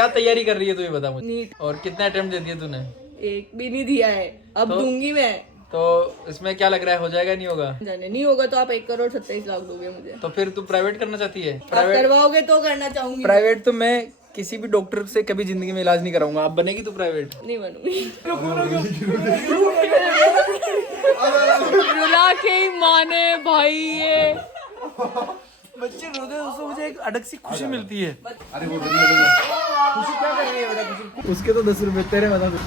क्या तैयारी कर रही है तू, ये बता मुझे। नीट। और कितने अटेम्प्ट दे दिए तूने? एक भी नहीं दिया है, अब दूंगी मैं। तो इसमें क्या लग रहा है, हो जाएगा नहीं होगा? जाने नहीं होगा तो आप 1,27,00,000 दोगे मुझे। तो फिर तू प्राइवेट करना चाहती है? आप करवाओगे तो करना चाहूंगी। प्राइवेट तो मैं किसी भी डॉक्टर से कभी जिंदगी में इलाज नहीं कराऊंगा। आप बनेगी तू प्राइवेट? नहीं बनूंगी। रुला के ही माने भाई ये। बच्चे रोते हैं दोस्तों, मुझे एक अलग सी खुशी मिलती है। अरे वो खुशी क्या कर रही है बेटा? खुशी उसके तो 10 रुपए तेरे बता दो।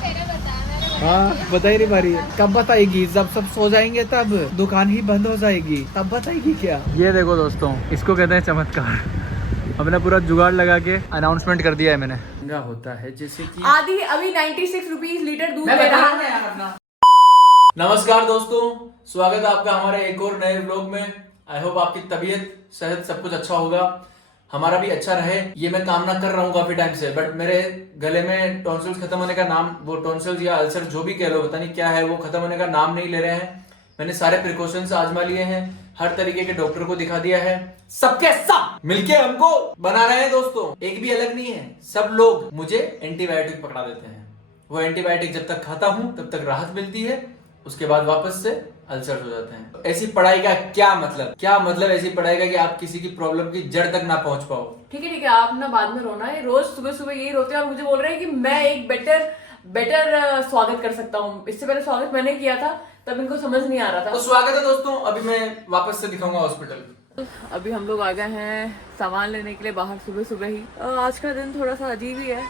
हाँ बता ही नहीं पा रही है। कब बताएगी? जब सब सो जाएंगे तब दुकान ही बंद हो जाएगी, तब बताएगी क्या? ये देखो दोस्तों, इसको कहते हैं चमत्कार। हमने पूरा जुगाड़ लगा के अनाउंसमेंट कर दिया है मैंने। महंगा होता है जैसे कि आदि अभी 96 रुपीज लीटर दूध दे रहा है। नमस्कार दोस्तों, स्वागत है आपका हमारे एक और नए व्लॉग में। आई होप आपकी तबीयत सेहत सब कुछ अच्छा होगा, हमारा भी अच्छा रहे, ये मैं कामना कर रहा हूँ काफी टाइम से। बट मेरे गले में टॉन्सिल्स खत्म होने का नाम, वो टॉन्सिल्स या अल्सर जो भी कह लो, पता नहीं क्या है, वो खत्म होने का नाम नहीं ले रहे हैं। मैंने सारे प्रिकॉशंस आजमा लिए हैं, हर तरीके के डॉक्टर को दिखा दिया है, सबके सब मिलके हमको बना रहे हैं दोस्तों। एक भी अलग नहीं है, सब लोग मुझे एंटीबायोटिक पकड़ा देते हैं। वो एंटीबायोटिक जब तक खाता हूं तब तक राहत मिलती है, उसके बाद वापस से अल्सर हो जाते हैं। ऐसी पढ़ाई का क्या मतलब ऐसी पढ़ाई का कि आप किसी की प्रॉब्लम की जड़ तक ना पहुंच पाओ। ठीक है आप ना बाद में रोना है। रोज सुबह सुबह यही रोते हैं और मुझे बोल रहे हैं कि मैं एक बेटर स्वागत कर सकता हूँ। इससे पहले स्वागत मैंने किया था, तब इनको समझ नहीं आ रहा था। तो स्वागत है दोस्तों, अभी मैं वापस से दिखाऊंगा हॉस्पिटल। अभी हम लोग आ गए हैं सामान लेने के लिए बाहर सुबह सुबह ही। आज का दिन थोड़ा सा अजीब ही है।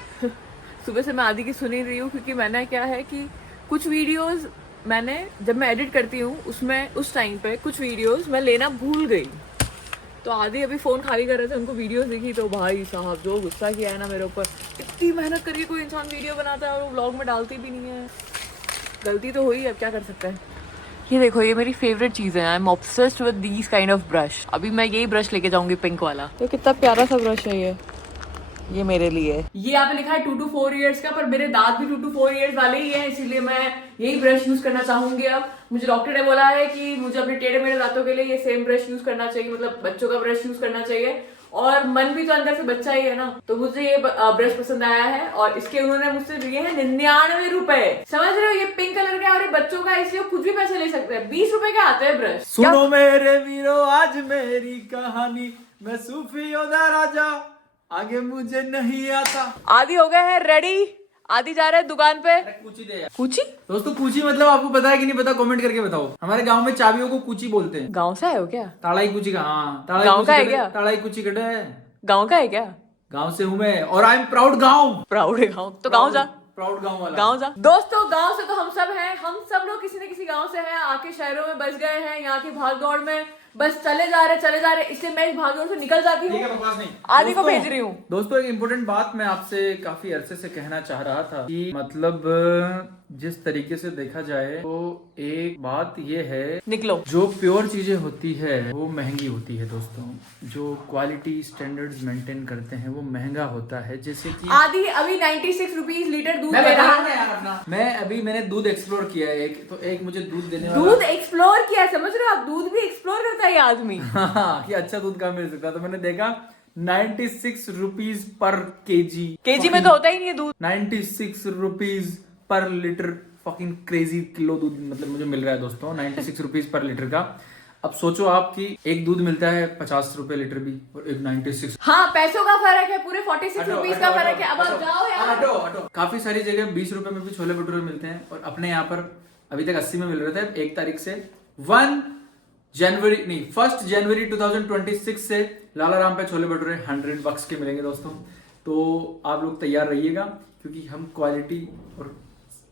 सुबह से मैं आदि की सुन ही रही हूँ, क्योंकि मैंने क्या है कि कुछ वीडियोस मैंने जब मैं एडिट करती हूँ उसमें उस टाइम पे कुछ वीडियोस मैं लेना भूल गई। तो आदि अभी फोन खाली कर रहे थे, उनको वीडियोस दिखी तो भाई साहब जो गुस्सा किया है ना मेरे ऊपर। इतनी मेहनत करके कोई इंसान वीडियो बनाता है और वो व्लॉग में डालती भी नहीं है। गलती तो हुई, अब क्या कर सकते हैं। ये देखो, ये मेरी फेवरेट चीज है। I am obsessed with these kind of brush. अभी मैं यही ब्रश लेके जाऊंगी, पिंक वाला। तो कितना प्यारा सा ब्रश है ये मेरे लिए। ये यहाँ पे लिखा है 2 to 4 years का, पर मेरे दांत भी 2 to 4 years वाले ही हैं, इसीलिए मैं यही ब्रश यूज करना चाहूंगी। अब मुझे डॉक्टर ने बोला है कि मुझे अपने टेढ़े मेढ़े दांतों के लिए ये सेम ब्रश यूज करना चाहिए, मतलब बच्चों का ब्रश यूज करना चाहिए। और मन भी तो अंदर से बच्चा ही है ना, तो मुझे ये ब्रश पसंद आया है और इसके उन्होंने मुझसे लिए हैं 99 रुपए। समझ रहे हो, ये पिंक कलर का और ये बच्चों का, इसलिए कुछ भी पैसे ले सकते हैं। 20 रुपए के आते हैं ब्रश। सुनो मेरे वीरो आज मेरी कहानी, मैं सूफियों दा राजा, आगे मुझे नहीं आता। आदि हो गए हैं रेडी, आदि जा रहे हैं दुकान पे। कूची दे यार। कूची? दोस्तों कूची मतलब आपको पता है कि नहीं पता, कमेंट करके बताओ। हमारे गांव में चाबियों को कूची बोलते हैं। गाँव से आए हो क्या? ताड़ाई कूची का? हाँ, ताड़ाई गाँव कूची का है कटे, क्या? ताड़ाई कूची कटे। गाँव का है क्या? गांव से हूँ मैं, और आई एम प्राउड गांव। प्राउड है गाँव तो गाँव जा। प्राउड गांव वाला। गाँव जा। दोस्तों गाँव से तो हम सब हैं, हम सब लोग किसी न किसी गाँव से हैं, आके शहरों में बस गए हैं, यहाँ की भागदौड़ में बस चले जा रहे, इसलिए मैं इस भागदौड़ से निकल जाती हूँ। आदि को भेज रही हूँ। दोस्तों एक इम्पोर्टेंट बात मैं आपसे काफी अरसे से कहना चाह रहा था कि मतलब जिस तरीके से देखा जाए तो एक बात ये है, निकलो, जो प्योर चीजें होती है वो महंगी होती है दोस्तों। जो क्वालिटी स्टैंडर्ड्स मेंटेन करते हैं वो महंगा होता है। जैसे कि आदि अभी 96 रुपीज लीटर दूध दे रहा है। मैंने दूध एक्सप्लोर किया है, एक मुझे दूध देने वाला। दूध एक्सप्लोर किया, समझ रहे हो आप? दूध भी एक्सप्लोर करता है ये आदमी। हाँ, कि अच्छा दूध कहाँ मिल सकता है, तो मैंने देखा 96 रुपीज पर केजी में तो होता ही नहीं है दूध। 96 rupees per litre, fucking crazy kilo दूध मतलब मुझे मिल रहा है दोस्तों, 96 रुपीज पर लीटर का। अब सोचो आप कि एक दूध मिलता है 50 रुपए लीटर भी, और एक 96। हाँ, पैसों का फर्क है, पूरे 46 रुपीज का फर्क है। अब आप जाओ यार। हटो। काफी सारी जगह 20 रुपए में भी छोले भटूरे मिलते हैं, और अपने यहाँ पर अभी तक 80 में मिल रहे थे। 1 तारीख से 1 जनवरी 2026 से लालाराम पे छोले भटूरे $100 के मिलेंगे दोस्तों। तो आप लोग तैयार रहिएगा, क्योंकि हम क्वालिटी और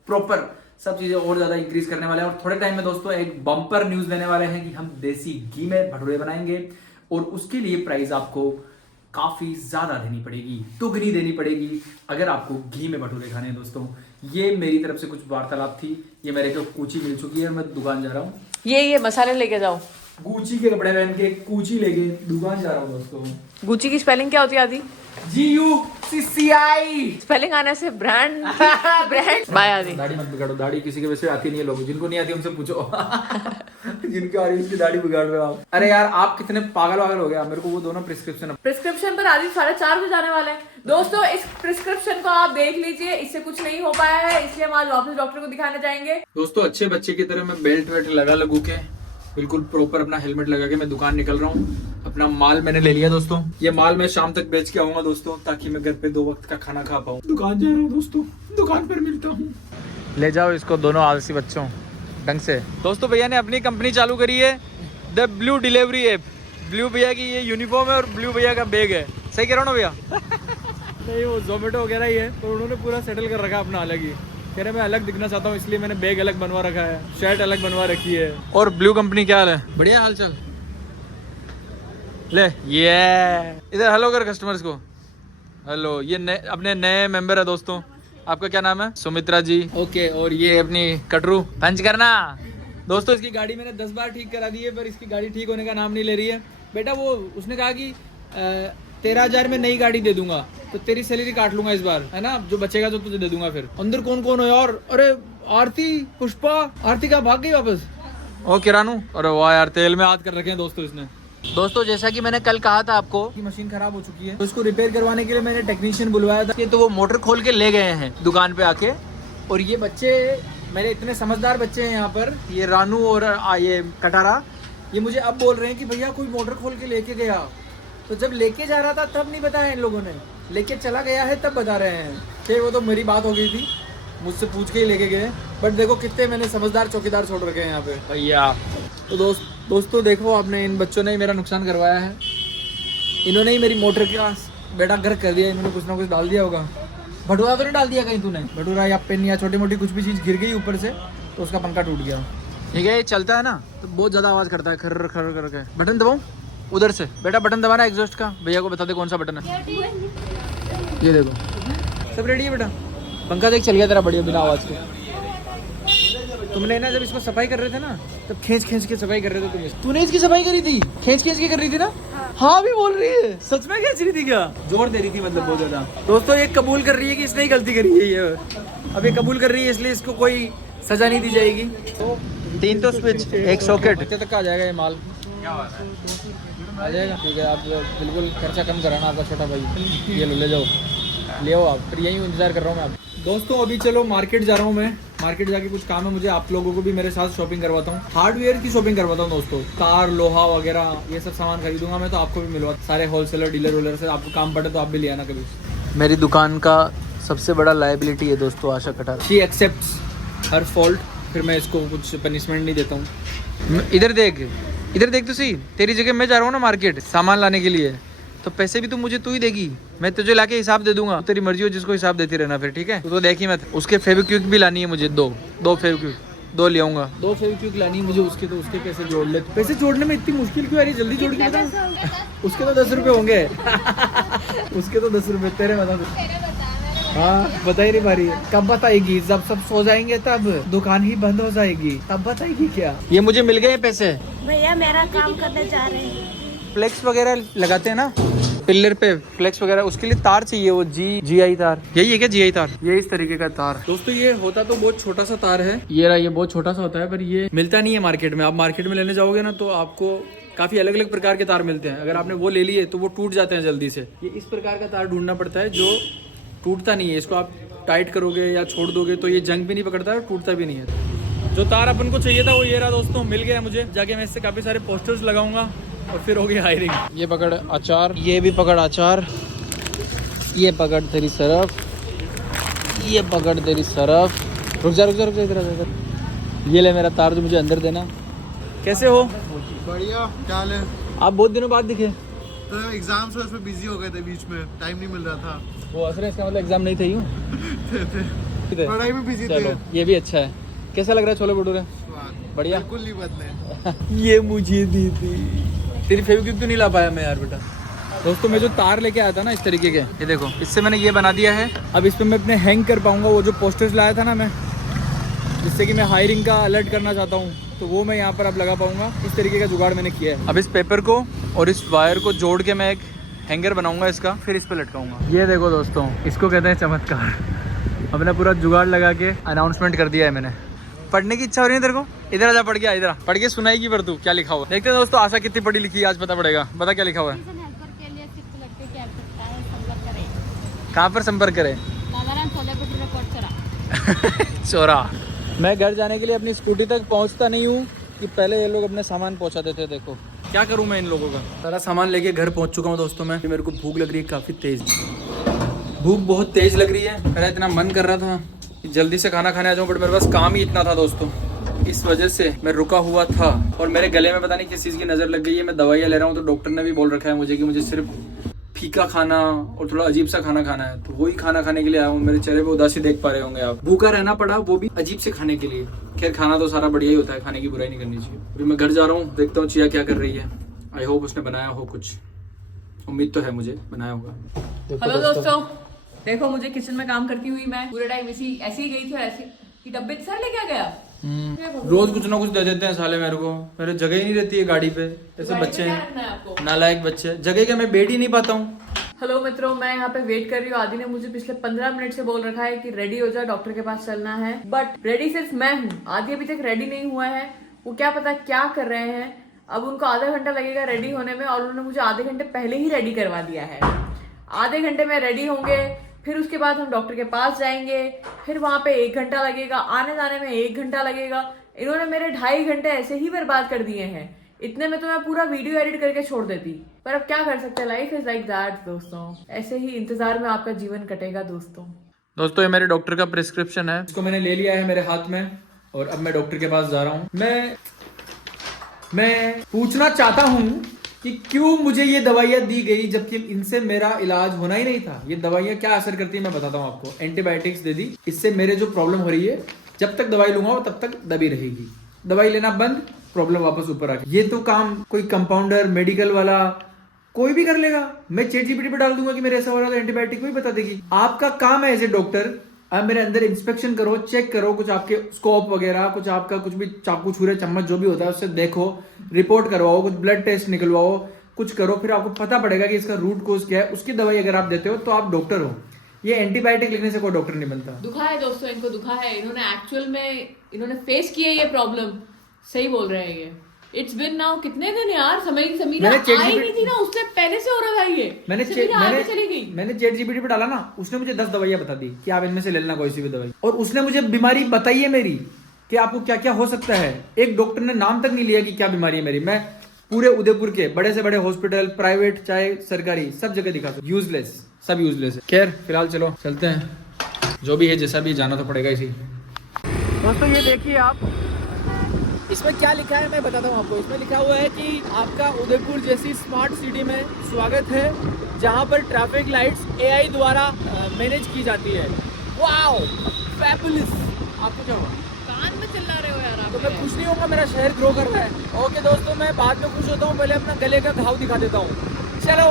प्रॉपर सब चीजें और ज्यादा इंक्रीज करने वाले हैं। और थोड़े टाइम में दोस्तों एक बम्पर न्यूज देने वाले हैं कि हम देसी घी में भटूरे बनाएंगे, और उसके लिए प्राइस आपको काफी ज्यादा देनी पड़ेगी, दुगनी देनी पड़ेगी अगर आपको घी में भटूरे खाने हैं दोस्तों। ये मेरी तरफ से कुछ वार्तालाप थी। ये मेरे को कूची मिल चुकी है, मैं दुकान जा रहा हूँ। ये मसाले लेके जाओ। गुची के कपड़े पहन के कूची लेके दुकान जा रहा हूँ दोस्तों। गुची की स्पेलिंग क्या होती है आदि? GUCCI। स्पेलिंग आने से ब्रांड बाय आदि। दाढ़ी मत बिगाड़ो, दाढ़ी किसी के वैसे आती नहीं है, लोगों जिनको नहीं आती उनसे पूछो। जिनकी आ रही है उसकी दाढ़ी बिगाड़ रहे हो आप। अरे यार आप कितने पागल हो गया, मेरे को वो दोनों प्रिस्क्रिप्शन पर आदि 4:30 बजे जाने वाले हैं। दोस्तों इस प्रिस्क्रिप्शन को आप देख लीजिए, इससे कुछ नहीं हो पाया है, इसलिए हम आज वापस डॉक्टर को दिखाने जाएंगे। दोस्तों अच्छे बच्चे की तरह मैं बेल्ट वेल्ट लगू के बिल्कुल प्रॉपर अपना हेलमेट लगा के मैं दुकान निकल रहा हूँ। अपना माल मैंने ले लिया दोस्तों, ये माल मैं शाम तक बेच के आऊंगा दोस्तों, ताकि मैं घर पे 2 वक्त का खाना खा पाऊँ। दुकान जा रहा हूँ दोस्तों, दुकान पर मिलता हूँ। ले जाओ इसको दोनों आलसी बच्चों ढंग से। दोस्तों भैया ने अपनी कंपनी चालू करी है, the blue delivery app. Blue भैया की ये यूनिफॉर्म है और ब्लू भैया का बैग है। सही कह रहा हूँ ना भैया? नहीं वो जोमेटो वगैरह ही है, तो उन्होंने पूरा सेटल कर रखा अपना अलग ही। कह रहे मैं अलग दिखना चाहता हूँ, इसलिए मैंने बैग अलग बनवा रखा है, शर्ट अलग बनवा रखी है। और ब्लू कंपनी क्या हाल है? बढ़िया हाल चाल। ले ये इधर हेलो कर कस्टमर्स को। हेलो, ये नए अपने नए मेंबर है दोस्तों। आपका क्या नाम है? सुमित्रा जी। ओके, और ये अपनी कटरू पंच करना। दोस्तों इसकी गाड़ी मैंने 10 बार ठीक करा दी है, पर इसकी गाड़ी ठीक होने का नाम नहीं ले रही है। बेटा वो उसने कहा कि 13,000 में नई गाड़ी दे दूंगा, तो तेरी सैलरी काट लूंगा इस बार, है ना? जो बचेगा तो तुझे दे दूंगा। फिर अंदर कौन कौन हो यार? अरे आरती, पुष्पा। आरती का भाग गई वापस। ओ किरानू, अरे वाह यार, तेल में हाथ कर रखे हैं दोस्तों इसने। दोस्तों जैसा कि मैंने कल कहा था आपको कि मशीन खराब हो चुकी है, तो इसको रिपेयर करवाने के लिए मैंने टेक्नीशियन बुलवाया था। तो वो मोटर खोल के ले गए हैं दुकान पे आके। और ये बच्चे मेरे इतने समझदार बच्चे हैं यहाँ पर, ये रानू और ये कटारा, ये मुझे अब बोल रहे हैं कि भैया कोई मोटर खोल के लेके गया। तो जब लेके जा रहा था तब नहीं बताया इन लोगों ने, लेके चला गया है तब बता रहे हैं। फिर वो तो मेरी बात हो गई थी, मुझसे पूछ के ही लेके गए। बट देखो कितने मैंने समझदार चौकीदार छोड़ रखे हैं यहाँ पे भैया। तो दोस्तों देखो, आपने इन बच्चों ने ही मेरा नुकसान करवाया है। इन्होंने ही मेरी मोटर का बेड़ा गर्क कर दिया। इन्होंने कुछ ना कुछ डाल दिया होगा। भटूरा तो नहीं डाल दिया कहीं तूने? भटूरा या पेन या छोटी मोटी कुछ भी चीज़ गिर गई ऊपर से, तो उसका पंखा टूट गया। ठीक है, ये चलता है ना तो बहुत ज़्यादा आवाज़ करता है, खर्र खर्र करके। बटन दबाऊँ उधर से? बेटा बटन दबाना एग्जॉस्ट का। भैया को बता दे कौन सा बटन है। ये देखो सब रेडी है बेटा। पंखा देख चल गया तेरा बढ़िया बिना आवाज़ के। तुमने ना जब इसको सफाई कर रहे थे ना, तब खींच के सफाई कर रहे थे तूने इसकी सफाई करी थी? खींच के कर रही थी ना? हाँ भी बोल रही है, सच में खींच रही थी क्या? जोर दे रही थी मतलब बहुत ज्यादा। दोस्तों ये कबूल कर रही है कि इसने ही गलती करी है। ये अब ये कबूल कर रही है, इसलिए इसको कोई सजा नहीं दी जाएगी। 3 तो स्विच, 1 सॉकेट तक आ जाएगा ये माल। आ जाएगा, ठीक है। आप बिल्कुल खर्चा कम कराना आपका छोटा भाई। ये लो, ले जाओ, ले आओ आप। फिर यही इंतजार कर रहा हूँ मैं आप। दोस्तों अभी चलो मार्केट जा रहा हूँ मैं। मार्केट जाके कुछ काम है मुझे, आप लोगों को भी मेरे साथ शॉपिंग करवाता हूँ। हार्डवेयर की शॉपिंग करवाता हूँ दोस्तों। तार, लोहा वगैरह ये सब सामान खरीदूंगा मैं, तो आपको भी मिलवा। सारे होलसेलर डीलर वोलर से आपको काम पड़े तो आप भी ले आना कभी। मेरी दुकान का सबसे बड़ा लायबिलिटी है दोस्तों Asha Katara. She accepts her fault, फिर मैं इसको कुछ पनिशमेंट नहीं देता हूँ। इधर देख तो सही, तेरी जगह मैं जा रहा हूँ ना मार्केट सामान लाने के लिए, तो पैसे भी मुझे तू ही देगी। मैं तुझे लाके हिसाब दे दूंगा, तेरी मर्जी हो, जिसको हिसाब देती रहना फिर, ठीक है? तो देखी मत। उसके फेविक्विक भी लानी है मुझे, दो फेविक्विक, 2 ले आऊंगा। 2 फेविक्विक लानी है मुझे उसके, तो उसके पैसे जोड़ ले। पैसे जोड़ने में इतनी मुश्किल क्यों आ रही है? जल्दी जोड़ के बता। उसके तो 10 रुपये होंगे। उसके तो 10 रुपये, तेरे बता। हाँ बता ही नहीं पा रही है। कब बताएगी? जब सब सो जाएंगे तब, दुकान ही बंद हो जाएगी तब बताएगी क्या? ये मुझे मिल गए पैसे भैया, मेरा काम करने जा रहे हैं। फ्लेक्स वगैरह लगाते हैं ना पिलर पे, फ्लेक्स वगैरह, उसके लिए तार चाहिए। वो GI तार, यही है क्या GI तार? ये इस तरीके का तार। दोस्तों ये होता तो बहुत छोटा सा तार है, ये बहुत छोटा सा होता है, पर ये मिलता नहीं है मार्केट में। आप मार्केट में लेने जाओगे ना तो आपको काफी अलग अलग प्रकार के तार मिलते हैं। अगर आपने वो ले लिए तो वो टूट जाते हैं जल्दी से। ये इस प्रकार का तार ढूंढना पड़ता है जो टूटता नहीं है। इसको आप टाइट करोगे या छोड़ दोगे तो ये जंग भी नहीं पकड़ता है और टूटता भी नहीं है। जो तार अपन को चाहिए था वो ये रहा दोस्तों, मिल गया मुझे। जाके मैं इससे काफी सारे पोस्टर्स लगाऊंगा और फिर होगी हायरिंग। ये पकड़ अचार, ये भी पकड़ अचार, ये पकड़ तेरी सरफ, ये पकड़ तेरी सरफ। रुक जा इधर। ये ले मेरा तार, जो मुझे अंदर देना। कैसे हो? बढ़िया, क्या हाल है? आप बहुत दिनों बाद दिखे। तो एग्जाम्स में उसमें बिजी हो गए थे, बीच में टाइम नहीं मिल रहा था। वो असर है, इसका मतलब एग्जाम नहीं थे यूं? पढ़ाई में बिजी थे। चलो ये भी अच्छा है। कैसा लग रहा है छोले भटूरे? बढ़िया, बिल्कुल नहीं बदले। ये मुझे दी थी। तेरी फेविक्विक तो नहीं ला पाया मैं यार बेटा। दोस्तों मैं जो तार लेके आया था ना इस तरीके के, ये देखो, इससे मैंने ये बना दिया है। अब इस पे मैं अपने हैंग कर पाऊंगा वो जो पोस्टर्स लाया था ना मैं, जिससे कि मैं हायरिंग का अलर्ट करना चाहता हूँ, तो वो मैं यहाँ पर अब लगा पाऊंगा। इस तरीके का जुगाड़ मैंने किया है। अब इस पेपर को और इस वायर को जोड़ के मैं एक हैंगर बनाऊंगा इसका, फिर इस पे लटकाऊंगा। ये देखो दोस्तों, इसको कहते हैं चमत्कार। अपना पूरा जुगाड़ लगा के अनाउंसमेंट कर दिया है मैंने। पढ़ने की इच्छा हो रही है तेरे को? इधर आजा, पढ़ गया, इधर पढ़ के सुनाएगी पर तू क्या लिखा हुआ। देखते हैं दोस्तों आशा कितनी पढ़ी लिखी है, आज पता पड़ेगा। बता क्या लिखा हुआ है। कहाँ पर संपर्क करे? चोरा। मैं घर जाने के लिए अपनी स्कूटी तक पहुंचता नहीं हूँ कि पहले ये लोग अपने सामान पहुंचाते थे। देखो क्या करूँ मैं इन लोगों का। सारा सामान लेके घर पहुंच चुका हूँ दोस्तों मैं। मेरे को भूख लग रही है काफ़ी तेज़, भूख बहुत तेज़ लग रही है। मेरा इतना मन कर रहा था कि जल्दी से खाना खाने आ जाऊँ, बट मेरे पास काम ही इतना था दोस्तों, इस वजह से मैं रुका हुआ था। और मेरे गले में पता नहीं किस चीज़ की नज़र लग गई है। मैं दवाइयाँ ले रहा हूँ तो डॉक्टर ने भी बोल रखा है मुझे कि मुझे सिर्फ फीका खाना और थोड़ा अजीब सा खाना खाना है, तो वही खाना खाने के लिए आया हूँ। मेरे चेहरे पे उदासी देख पा रहे होंगे आप। भूखा रहना पड़ा, वो भी अजीब से खाने के लिए। खैर खाना तो सारा बढ़िया ही होता है, खाने की बुराई नहीं करनी चाहिए। अभी मैं घर जा रहा हूँ, देखता हूँ चिया क्या कर रही है। आई होप उसने बनाया हो कुछ, उम्मीद तो है मुझे बनाया होगा। हेलो दोस्तों, देखो मुझे किचन में काम करती हुई मैं पूरे टाइम ऐसे ही गई थी। और ऐसे कि डब्बे सर लेके आ गया। रोज कुछ ना कुछ दे देते हैं साले मेरे को। मेरे जगह ही नहीं रहती है गाड़ी पे। ऐसे बच्चे हैं नालायक बच्चे, जगह के मैं बैठ ही नहीं पाता हूँ। हेलो मित्रों, मैं यहाँ पे वेट कर रही हूँ। आदि ने मुझे पिछले 15 मिनट से बोल रखा है कि रेडी हो जा, डॉक्टर के पास चलना है। बट रेडी सिर्फ मैं हूँ, आदि अभी तक रेडी नहीं हुआ है। वो क्या पता क्या कर रहे हैं। अब उनको आधा घंटा लगेगा रेडी होने में, और उन्होंने मुझे आधे घंटे पहले ही रेडी करवा दिया है। आधे घंटे में रेडी होंगे, फिर उसके बाद हम डॉक्टर के पास जाएंगे, फिर वहां पे 1 घंटा लगेगा, आने जाने में 1 घंटा लगेगा। इन्होंने मेरे 2.5 घंटे ऐसे ही बर्बाद कर दिए हैं। इतने में तो मैं पूरा वीडियो एडिट करके छोड़ देती, पर अब क्या कर सकते हैं, लाइफ इज लाइक दैट दोस्तों। ऐसे ही इंतजार में आपका जीवन कटेगा दोस्तों। ये मेरे डॉक्टर का प्रिस्क्रिप्शन है, इसको मैंने ले लिया है मेरे हाथ में, और अब मैं डॉक्टर के पास जा रहा हूँ। मैं पूछना चाहता हूँ कि क्यों मुझे ये दवाइयाँ दी गई, जबकि इनसे मेरा इलाज होना ही नहीं था। ये दवाइयाँ क्या असर करती है मैं बताता हूँ आपको। एंटीबायोटिक्स दे दी, इससे मेरे जो प्रॉब्लम हो रही है, जब तक दवाई लूंगा तब तक दबी रहेगी। दवाई लेना बंद, प्रॉब्लम वापस ऊपर आ गई। ये तो काम कोई कंपाउंडर, मेडिकल वाला कोई भी कर लेगा। मैं ChatGPT पे डाल दूंगा कि मेरे ऐसा हो रहा था, एंटीबायोटिक वही बता देगी। आपका काम है एज ए डॉक्टर, आप मेरे अंदर इंस्पेक्शन करो, चेक करो, कुछ आपके स्कोप वगैरह, कुछ आपका कुछ भी चाकू छुरे चम्मच जो भी होता है उससे देखो, रिपोर्ट करवाओ, कुछ ब्लड टेस्ट निकलवाओ, कुछ करो, फिर आपको पता पड़ेगा कि इसका रूट कोज क्या है। उसकी दवाई अगर आप देते हो तो आप डॉक्टर हो। ये एंटीबायोटिक लिखने से कोई डॉक्टर नहीं बनता। दुखा है दोस्तों, इनको दुखा है। इन्होंने एक्चुअल में इन्होंने फेस किया ये प्रॉब्लम। सही बोल रहे हैं ये। इट्स बिन नाउ कितने दिन यार, समीरा आई नहीं थी ना, उससे पहले से हो रहा था ये। मैंने ChatGPT पे डाला ना, उसने मुझे 10 दवाइयां बता दी कि आप इनमें से ले लेना कोई सी भी दवाई, और उसने मुझे बीमारी बताई है मेरी कि आपको क्या क्या हो सकता है। एक डॉक्टर ने नाम तक नहीं लिया कि क्या बीमारी है मेरी। मैं पूरे उदयपुर के बड़े से बड़े हॉस्पिटल, प्राइवेट चाहे सरकारी, सब जगह दिखा सकता। यूजलेस, सब यूजलेस है। खैर फिलहाल चलो चलते हैं, जो भी है जैसा भी जाना तो पड़ेगा इसी। दोस्तों ये देखिए आप, इसमें क्या लिखा है मैं बताता हूँ आपको। इसमें लिखा हुआ है कि आपका उदयपुर जैसी स्मार्ट सिटी में स्वागत है, जहाँ पर ट्रैफिक लाइट्स AI द्वारा मैनेज की जाती है। Wow fabulous. आपको क्या हुआ? कान में चिल्ला रहे हो यार आप। तो मैं खुश नहीं होगा, मेरा शहर ग्रो कर रहा है। ओके दोस्तों, मैं बाद में खुश होता हूँ, पहले अपना गले का घाव दिखा देता हूँ। चलो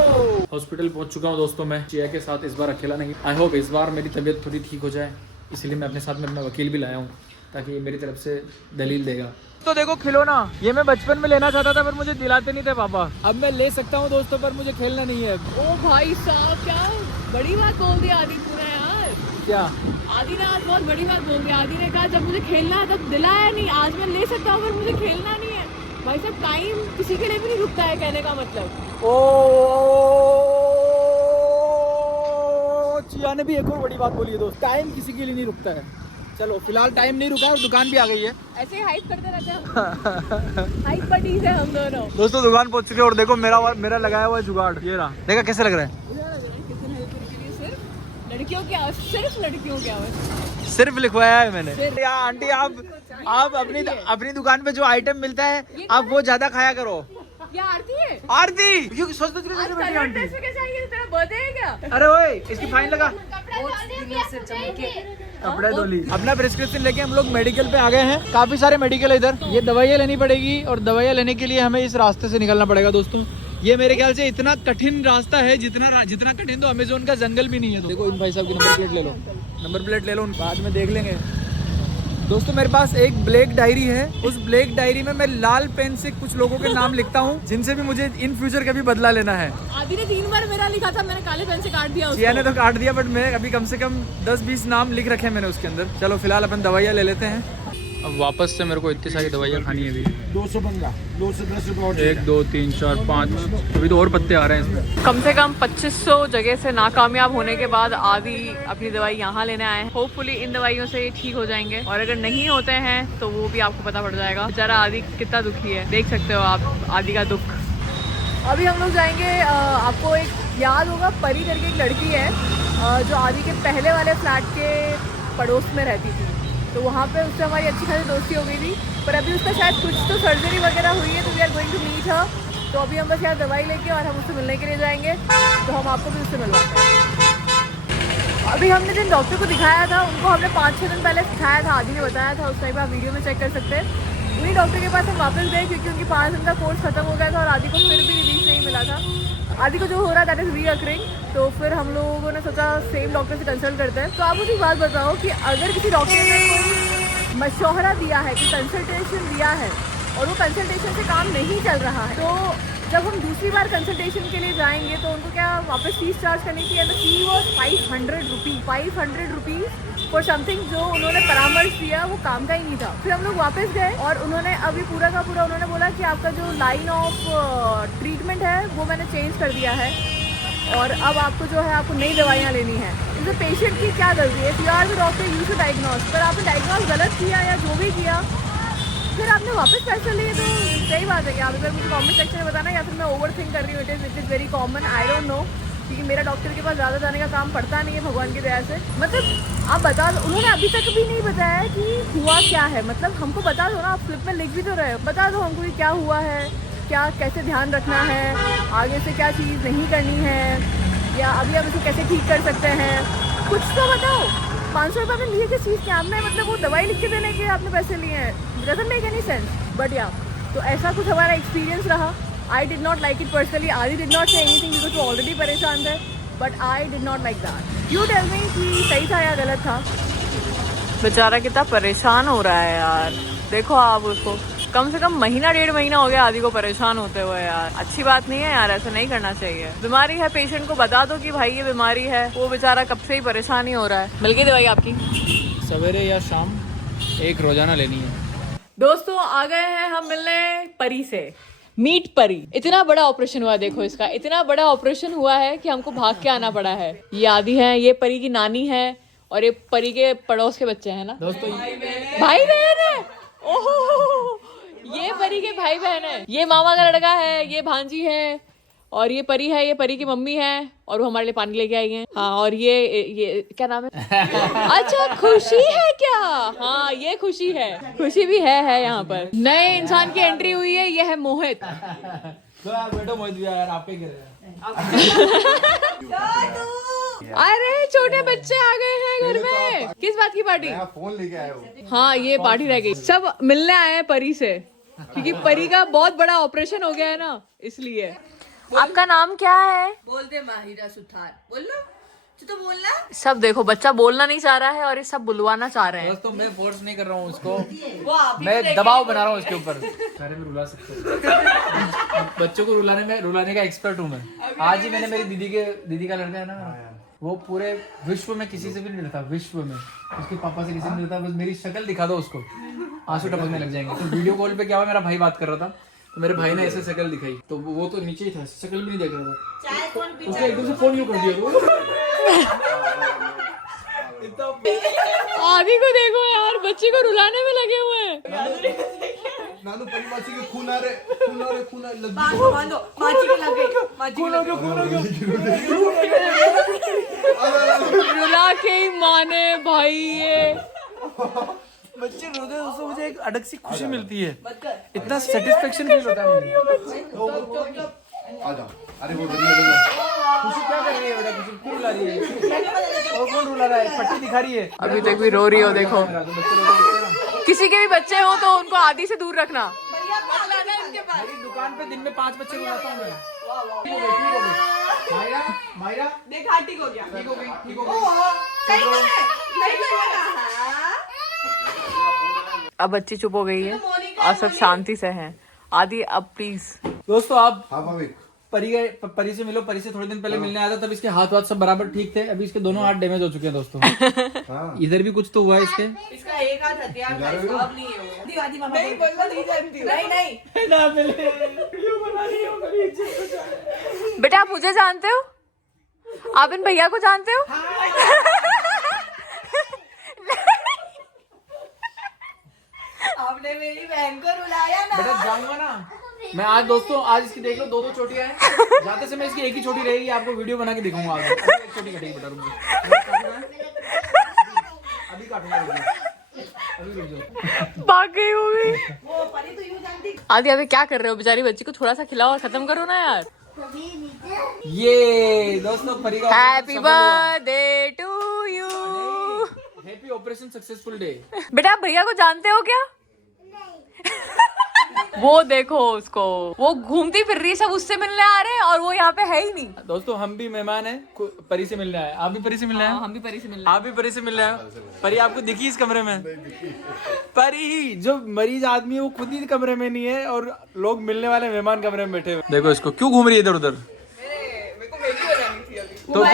हॉस्पिटल पहुंच चुका हूँ दोस्तों मैं, चिया के साथ। इस बार अकेला नहीं। आई होप इस बार मेरी तबीयत थोड़ी ठीक हो जाए, इसलिए मैं अपने साथ में अपना वकील भी लाया हूँ, ताकि ये मेरी तरफ से दलील देगा। तो देखो खिलौना, ये मैं बचपन में लेना चाहता था पर मुझे दिलाते नहीं थे पापा। अब मैं ले सकता हूँ दोस्तों, पर मुझे खेलना नहीं है। ओ भाई साहब, क्या बड़ी बात बोल दी आदि तूने यार। क्या आदि ने आज बहुत बड़ी बात बोल दी। आदि ने कहा जब मुझे खेलना है तब दिलाया नहीं, आज मैं ले सकता हूँ पर मुझे खेलना नहीं है। भाई साहब टाइम किसी के लिए भी नहीं रुकता है, कहने का मतलब। ओ चिया ने भी एक और बड़ी बात बोली है दोस्त, टाइम किसी के लिए नहीं रुकता है। चलो फिलहाल टाइम नहीं रुका और दुकान भी आ गई है। ऐसे ही हाइप करते रहते हैं। हाइप बडीज है हम दोनों। दोस्तों दुकान पहुंच चुके हैं, और देखो मेरा लगाया हुआ है जुगाड़। ये रहा, देखा कैसे लग रहा है? लड़कियों की आवाज, सिर्फ लड़कियों की आवाज, सिर्फ लिखवाया है मैंने। या आंटी आप अपनी दुकान पे जो आइटम मिलता है आप वो ज्यादा खाया करो। ये आरती है। आरती ये सोच कैसे बैठी आंटी? कैसे आई है? तेरा बर्थडे है क्या? अरे ओए इसकी फाइन लगा। कपड़े धोली। अपना प्रिस्क्रिप्शन लेके हम लोग मेडिकल पे आ गए हैं। काफी सारे मेडिकल है इधर। ये दवाइयाँ लेनी पड़ेगी, और दवाइयाँ लेने के लिए हमें इस रास्ते से निकलना पड़ेगा दोस्तों। ये मेरे ख्याल से इतना कठिन रास्ता है, जितना कठिन तो अमेज़न का जंगल भी नहीं है। देखो इन भाई साहब की नंबर प्लेट ले लो, बाद में देख लेंगे। दोस्तों मेरे पास एक ब्लैक डायरी है, उस ब्लैक डायरी में मैं लाल पेन से कुछ लोगों के नाम लिखता हूँ जिनसे भी मुझे इन फ्यूचर कभी बदला लेना है। आदि ने 3 बार मेरा लिखा था, मैंने काले पेन से काट दिया चिया ने तो काट दिया, बट मैं अभी कम से कम 10-20 नाम लिख रखे हैं मैंने उसके अंदर। चलो फिलहाल अपन दवाइयाँ ले लेते हैं। अब वापस से मेरे को इतनी सारी दवाइयाँ खानी है अभी। 215 210 रुपये 1 2 3 4 5 अभी तो और पत्ते आ रहे हैं इसमें। कम से कम 2500 जगह से नाकामयाब होने के बाद आदि अपनी दवाई यहाँ लेने आए हैं। होपफुली इन दवाइयों से ये ठीक हो जाएंगे, और अगर नहीं होते हैं तो वो भी आपको पता पड़ जाएगा। बेचारा आदि कितना दुखी है, देख सकते हो आप आदि का दुख। अभी हम लोग जाएंगे, आपको एक याद होगा परी करके एक लड़की है जो आदि के पहले वाले फ्लैट के पड़ोस में रहती थी, तो वहाँ पे उससे हमारी अच्छी खासी दोस्ती हो गई थी। पर अभी उसका शायद कुछ तो सर्जरी वगैरह हुई है, तो we are going to meet her. तो अभी हम बस यहाँ दवाई लेके और हम उससे मिलने के लिए जाएंगे, तो हम आपको भी उससे मिलवाते हैं। अभी हमने जिन डॉक्टर को दिखाया था उनको हमने 5-6 दिन पहले दिखाया था, आदि ने बताया था, उस टाइम आप वीडियो में चेक कर सकते हैं। उन्हीं डॉक्टर के पास हम वापस गए क्योंकि उनकी 5 दिन का कोर्स खत्म हो गया था और आदि को फिर भी रिलीफ नहीं मिला था। आदि को जो हो रहा है दैट इज़ रीअकरिंग, तो फिर हम लोगों ने सोचा सेम डॉक्टर से कंसल्ट करते हैं। तो आप मुझे एक बात बताओ कि अगर किसी डॉक्टर ने कोई मशवरा दिया है कि कंसल्टेशन दिया है और वो कंसल्टेशन से काम नहीं चल रहा है, तो जब हम दूसरी बार कंसल्टेशन के लिए जाएंगे तो उनको क्या वापस फीस चार्ज करनी चाहिए? तो फी वॉज 500 रुपीज़ फॉर समथिंग जो उन्होंने परामर्श दिया वो काम का ही नहीं था। फिर हम लोग वापस गए और उन्होंने अभी पूरा का पूरा उन्होंने बोला कि आपका जो लाइन ऑफ ट्रीटमेंट है वो मैंने चेंज कर दिया है, और अब आपको जो है आपको नई दवाइयाँ लेनी है। इससे पेशेंट की क्या गलती है? If you are the doctor you should diagnose, पर आपने डायग्नोस गलत किया या जो भी किया फिर आपने वापस पैसे लिए, तो सही बात है कि आप इधर मुझे कमेंट सेक्शन में बताना, या फिर मैं ओवर थिंक कर रही हूँ। It is very common, I don't know, क्योंकि मेरा डॉक्टर के पास ज़्यादा जाने का काम पड़ता नहीं है भगवान की दया से। मतलब आप बता दो, उन्होंने अभी तक भी नहीं बताया कि हुआ क्या है। मतलब हमको बता दो ना, आप स्लिप में लिख भी तो रहे हो, बता दो हमको कि क्या हुआ है, क्या कैसे ध्यान रखना है, आगे से क्या चीज़ नहीं करनी है, या अभी हम इसे कैसे ठीक कर सकते हैं, कुछ तो बताओ। 500 रुपये में लिए किस चीज़ के? आपने मतलब वो दवाई लिख के देने के आपने पैसे लिए हैं, doesn't make any sense. But या तो ऐसा कुछ हमारा एक्सपीरियंस रहा। I did not like it personally. Aadi did not say anything because वो ऑलरेडी परेशान थे, but I did not like that. You tell me कि सही था या गलत था। बेचारा कितना परेशान हो रहा है यार, देखो आप उसको, कम से कम महीना 1.5 महीना हो गया आदि को परेशान होते हुए। यार अच्छी बात नहीं है यार, ऐसा नहीं करना चाहिए। बीमारी है, पेशेंट को बता दो कि भाई ये बीमारी है। वो बेचारा कब से ही परेशान ही हो रहा है। मिल गई दवाई आपकी? सवेरे या शाम एक रोजाना लेनी है। दोस्तों आ गए हैं हम मिलने परी से। मीट परी। इतना बड़ा ऑपरेशन हुआ, देखो इसका इतना बड़ा ऑपरेशन हुआ है कि हमको भाग के आना पड़ा है। ये आदि है, ये परी की नानी है, और ये परी के पड़ोस के बच्चे हैं ना दोस्तों, भाई बहन है। ओहो, ये परी के भाई बहन है। ये मामा का लड़का है, ये भांजी है, और ये परी है, ये परी की मम्मी है, और वो हमारे लिए पानी लेके आई हैं। हाँ, और ये क्या नाम है? अच्छा खुशी है क्या? हाँ ये खुशी है, खुशी भी है यहाँ पर। नए इंसान की एंट्री हुई है, ये है मोहित। तो यार बैठो मोहित भैया, यार आपके घर है। अरे छोटे बच्चे आ गए हैं घर में। किस बात की पार्टी? फोन लेके आए हो। हाँ ये पार्टी रह गई। सब मिलने आए हैं परी से, क्योंकि परी का बहुत बड़ा ऑपरेशन हो गया है ना, इसलिए। आपका नाम क्या है? बोल दे माहिरा सुथार, बोल लो तो बोलना। सब देखो बच्चा बोलना नहीं चाह रहा है और ये सब बुलवाना चाह रहे हैं। दोस्तों मैं फोर्स नहीं कर रहा हूँ उसको, मैं दबाव बना रहा हूँ उसके ऊपर। सारे में रुला सकते हो। बच्चों को रुलाने का एक्सपर्ट हूँ मैं। आज ही मैंने मेरी दीदी का लड़का है ना, वो पूरे विश्व में किसी से भी नहीं डरता, विश्व में उसके पापा से किसी से नहीं डरता। बस मेरी शक्ल दिखा दो उसको, आंसू टपकने लग जाएंगे। तो वीडियो कॉल पे क्या हुआ, मेरा भाई बात कर रहा था, तो मेरे भाई ने ऐसे शक्ल दिखाई, तो वो तो नीचे ही था, शक्ल भी नहीं देख रहा था। उसने एकदम से फोन यूं कर दिया। आदि को देखो यार, बच्चे को रुलाने में लगे हुए हैं। नानू परिमाची के खून आ रहे लग माची के लगे, माची के लगे। रुला के ही माने भाई ये। बच्चे रोते हैं उससे मुझे एक अलग सी खुशी मिलती है, इतना सेटिस्फेक्शन फील होता है मुझे। आजा, अरे वो खुशी क्या कर रही है बेटा? खुशी क्यों रुला रही है? और कौन रुला रहा है? पट्टी दिखा रही है। अभी तक भी रो रही हो, देखो। किसी के भी बच्चे हो तो उनको आदि से दूर रखना। मेरी दुकान पे दिन में 5 बच्चे रुलाता हूँ मैं। मायरा देखा ठीक हो गया, ठीक हो गई। सही में सही में। अब बच्ची चुप हो गई है और सब शांति से हैं। आदि अब प्लीज। दोस्तों आप हाँ भाविक परी से मिलो। परी से थोड़े दिन पहले मिलने आया था, तब इसके हाथ वाथ सब बराबर ठीक थे। अभी इसके दोनों हाथ डैमेज हो चुके हैं दोस्तों। इधर भी कुछ तो हुआ है इसके। इसका एक हाथ हथियार था, इसका अब नहीं है वो। दीवादी मामा नहीं बोलना, नहीं जानती हूँ। नहीं ना मिले वीडियो बना रही हो कभी इज्जत को जाए। बेटा आप मुझे जानते हो? आप इन भैया को जानते हो? आपने मेरी बहन को रुलाया ना। बेटा जाऊंगा ना मैं आज। दोस्तों आज इसकी देख लो, दो चोटियां हैं। जाते समय इसकी एक ही चोटी रहेगी, आपको वीडियो बना के दिखाऊंगा। आज एक चोटी कटेगी बेटा, रुक जाओ। अभी काटूंगा, रुक जाओ, अभी रुक जाओ। भाग गई वो भी। वो परी तो यूं जानती। आदि अभी क्या कर रहे हो? बेचारी बच्ची को थोड़ा सा खिलाओ और खत्म करो ना यार। ये दोस्तों परी का happy birthday to you. Happy operation successful day. बेटा आप भैया को जानते हो क्या? वो देखो उसको, वो घूमती फिर रही, सब उससे मिलने आ रहे हैं और वो यहाँ पे है ही नहीं। दोस्तों हम भी मेहमान हैं, परी से मिलने आए। आप भी परी से मिलने आए? हम भी परी से मिलने। आप भी परी से मिलने आए? परी आपको दिखी इस कमरे में? परी जो मरीज आदमी है वो खुद ही कमरे में नहीं है और लोग मिलने वाले मेहमान कमरे में बैठे हुए। देखो इसको क्यों घूम रही है इधर उधर। तो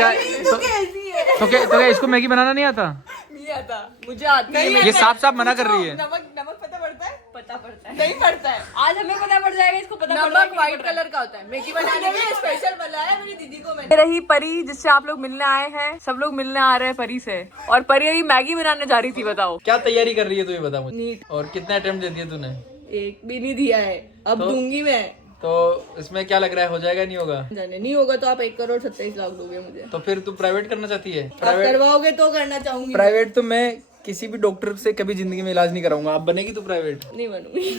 क्या इसको मैगी बनाना नहीं आता? नहीं आता, मुझे आती है। ये साफ साफ मना कर रही है। नमक पता पड़ता है? पता पड़ता है। नहीं पड़ता है। आज हमें पता पड़ जाएगा, इसको पता पड़ नमक व्हाइट कलर का होता है। मैगी बनाने में स्पेशल बनाया मेरी दीदी को मैंने। रही परी जिससे आप लोग मिलने आए हैं। सब लोग मिलने आ रहे हैं परी से, और परी अभी मैगी बनाने जा रही थी। बताओ क्या तैयारी कर रही है तू, ये बता मुझे। और कितने अटेम्प्ट दे दिए तूने? एक भी नहीं दिया है, अब दूंगी मैं। तो इसमें क्या लग रहा है, हो जाएगा नहीं होगा? जाने नहीं होगा तो आप 1,27,00,000 दोगे मुझे। तो फिर तू प्राइवेट करना चाहती है? आप करवाओगे तो करना चाहूंगी। प्राइवेट तो मैं किसी भी डॉक्टर से कभी जिंदगी में इलाज नहीं कराऊंगा। आप बनेगी तो प्राइवेट? नहीं बनूंगी।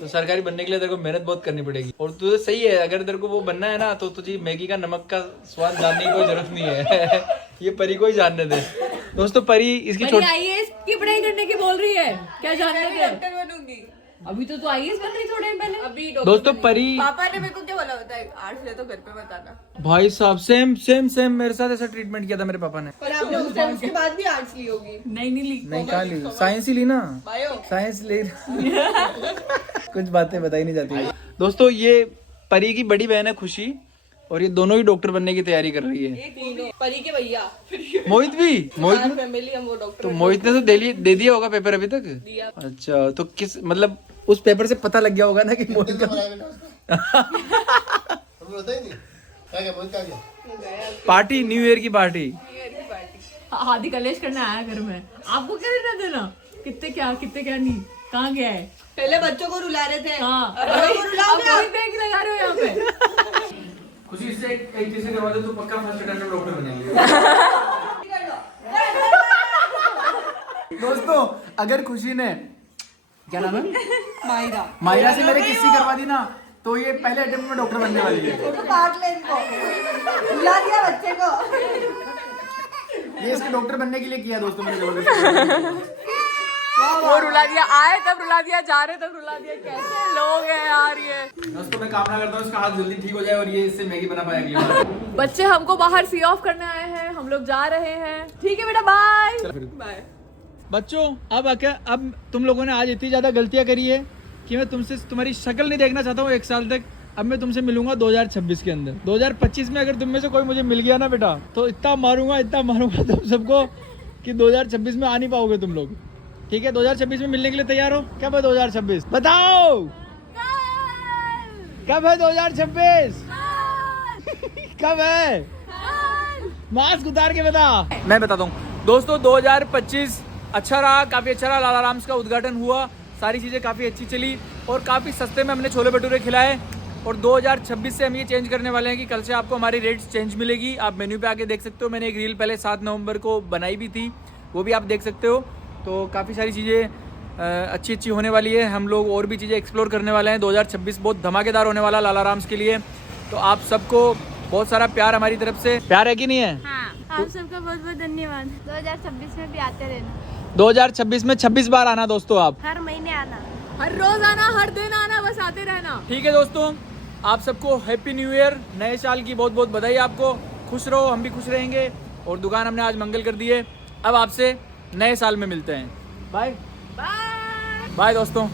तो सरकारी बनने के लिए तेरे को मेहनत बहुत करनी पड़ेगी। और तुझे सही है, अगर तेरे को वो बनना है ना तो तुझे मैगी का नमक का स्वाद जानने की कोई जरूरत नहीं है। ये परी को ही जानने दे। दोस्तों परी इसकी छोटी IAS की पढ़ाई करने की बोल रही है। क्या जानते थे? डॉक्टर बनूंगी। अभी तो तू IAS बन रही थोड़े दिन पहले। अभी दोस्तों परी पापा ने मेरे को क्या बोला होता है, आर्ट्स ले तो घर पे बताना। भाई साहब सेम सेम सेम मेरे साथ ऐसा ट्रीटमेंट किया था मेरे पापा ने। पर आपने उस टाइम उसके बाद भी आर्ट्स ली होगी। नहीं ली। नहीं कहा ली, साइंस ही ली ना। बायो साइंस ले कुछ बातें बताई नहीं जाती। दोस्तों ये परी की बड़ी बहन है खुशी, और ये दोनों ही डॉक्टर बनने की तैयारी कर रही है। तीनों परी के भैया मोहित भी? मोहित फैमिली हम वो डॉक्टर। तो मोहित ने तो दे दिया होगा पेपर अभी तक? अच्छा तो किस मतलब उस पेपर से पता लग गया होगा ना कि मोहित का पार्टी, न्यू ईयर की पार्टी। आदि कलेश करने आया घर में। आपको क्या लेना देना? कितने क्या नहीं, कहाँ गया है? पहले बच्चों को रुला रहे थे। हाँ, अब बड़ों को रुलाओगे आप। बैग लगा रहे हो यहाँ पे। खुशी से एक चीज से करवा दे तो पक्का फर्स्ट अटेम्प्ट में डॉक्टर बनेंगे। दोस्तों अगर खुशी ने क्या नाम है मायरा से मेरे किस्सी करवा दी ना तो ये पहले अटेम्प्ट में डॉक्टर बनने वाली है। तो काट ले इनको, रुला दिया बच्चे को। ये इसके डॉक्टर बनने के लिए किया दोस्तों मैंने जबरदस्ती। वो रुला दिया, आए तब रुला दिया, जा रहे तब रुला दिया। कैसे लोग हैं यार ये। दोस्तों मैं कामना करता हूँ इसका हाथ जल्दी ठीक हो जाए और ये इससे मैगी बना पाए अगली बार। बच्चे हमको बाहर सी ऑफ करने आए हैं, हम लोग जा रहे हैं। ठीक है बेटा, बाय बाय। बच्चों अब तुम लोगों ने आज इतनी ज्यादा गलतियां करी है कि मैं तुमसे तुम्हारी शक्ल नहीं देखना चाहता हूँ 1 साल तक। अब मैं तुमसे मिलूंगा 2026 के अंदर। 2025 में अगर तुम में से कोई मुझे मिल गया ना बेटा तो इतना मारूंगा तुम सबको कि 2026 में आ नहीं पाओगे तुम लोग। ठीक है 2026 में मिलने के लिए तैयार हो? कब है 2026 बताओ? कब है 2026? कब है? मास्क उतार के बता। मैं बताता हूँ दोस्तों 2025 अच्छा रहा, काफी अच्छा रहा। लाला राम्स का उद्घाटन हुआ, सारी चीजें काफी अच्छी चली और काफी सस्ते में हमने छोले भटूरे खिलाए। और 2026 से हम ये चेंज करने वाले हैं कि कल से आपको हमारी रेट्स चेंज मिलेगी। आप मेन्यू पे आके देख सकते हो। मैंने एक रील पहले 7 नवंबर को बनाई भी थी, वो भी आप देख सकते हो। तो काफ़ी सारी चीज़ें अच्छी होने वाली है। हम लोग और भी चीज़ें एक्सप्लोर करने वाले हैं। 2026 बहुत धमाकेदार होने वाला लाला राम्स के लिए। तो आप सबको बहुत सारा प्यार हमारी तरफ से। प्यार है कि नहीं है? हाँ, आप सबका बहुत बहुत धन्यवाद। 2026 में भी आते रहना। 2026 में 26 बार आना दोस्तों, आप हर महीने आना, हर रोज आना, हर दिन आना, बस आते रहना। ठीक है दोस्तों, आप सबको हैप्पी न्यू ईयर, नए साल की बहुत बहुत बधाई आपको। खुश रहो, हम भी खुश रहेंगे। और दुकान हमने आज मंगल कर दी है। अब आपसे नए साल में मिलते हैं। Bye bye. बाय दोस्तों।